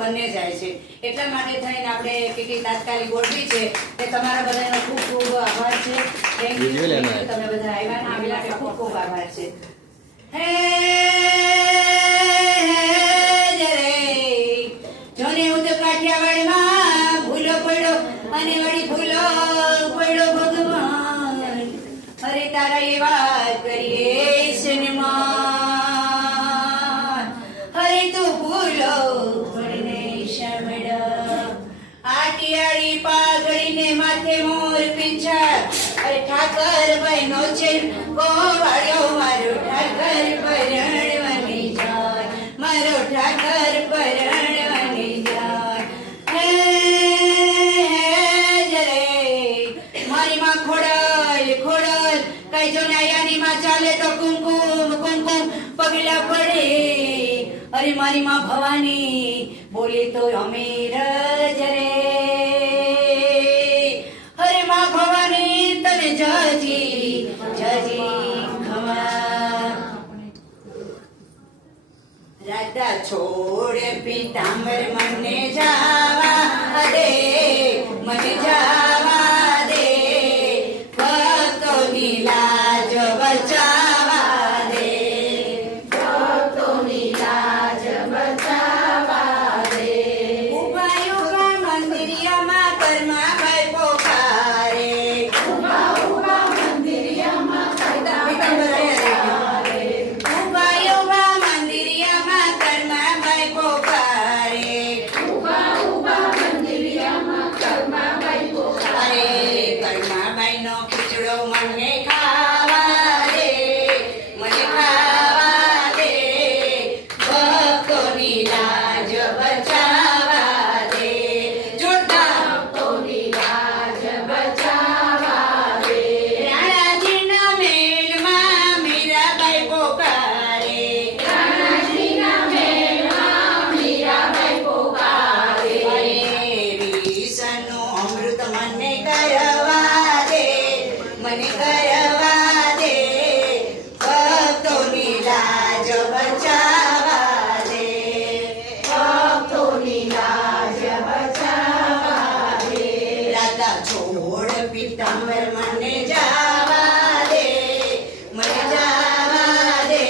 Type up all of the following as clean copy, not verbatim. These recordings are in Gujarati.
બંને જાય છે. એટલા માટે થઈને આપણે કેટલી તાત્કાલિક ગોઠવી છે તે તમારા બધાનો ખૂબ ખૂબ આભાર છે. Thank you. તમે બધા આવ્યા ને એના માટે ખૂબ ખૂબ આભાર છે. હે જોને હું તો કાઠિયાવાડમાં ભૂલો પડ્યો અને વળી ભૂલો પડ્યો ભગવાન. અરે તારા એ વાત કરીએ સન્માન. હરે તું ભૂલો પડને શમડ આટિયાળી પાઘડીને માથે મોર પીંછા. અરે ઠાકર બહેનો છે ગોવાળ્યો મારો ઠાકર પરણવાની જાય, મારો ઠાકર પરણવાની જાય. હે જરે મારી માં ખોડલ ખોડલ કઈ જો નાયાની માં ચાલે તો કુમકુમ કુમકુમ પગલા પડે. અરે મારી માં ભવાની બોલે તો અમીર જરે. હરે માં ભવાની તને જજી જજી ખમા. રાધા છોડ પીતાંબર મને જાવા દે, મને જાવા દે. ભક્તોની લાજ બચાવા દે, ભક્તોની લાજ બચાવા દે. ઉભા ઉભા મંદિરિયામાં ઘરમાં ભાઈ પોકારે, ઉભા ઉભા મંદિરિયામાં પીતાંબર છોડ પીતાંબર મને જાવા દે, મને જાવા દે.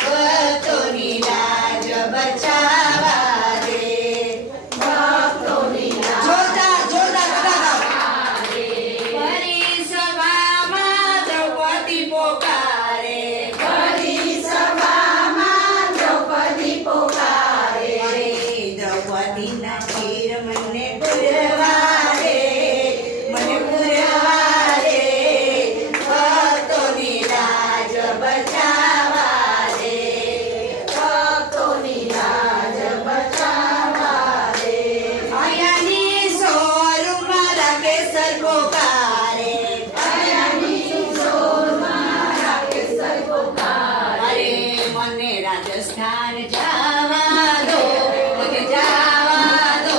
ભક્તોની લાજ બચાવા દે, ભક્તોની લાજ. જોરદાર જોરદાર બધા ગાઓ. ફરી સભામાં દ્રૌપદી પોકારે, ફરી સભામાં દ્રૌપદી પોકારે. દ્રૌપદીના ખીર મને પુરવા રાજસ્થાન જાવા દો, મને જાવા દો.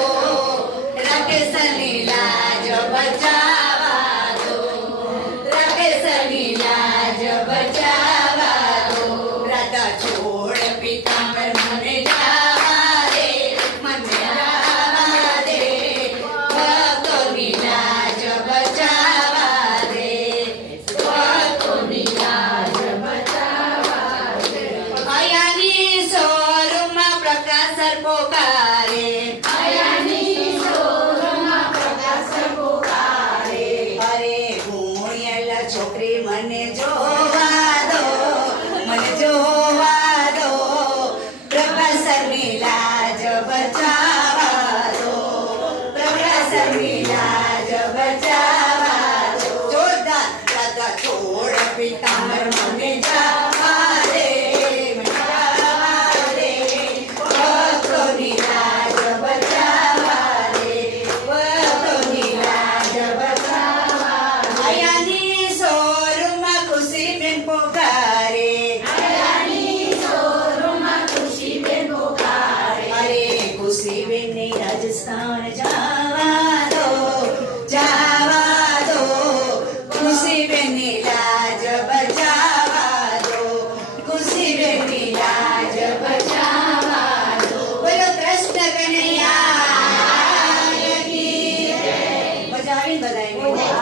બધાયને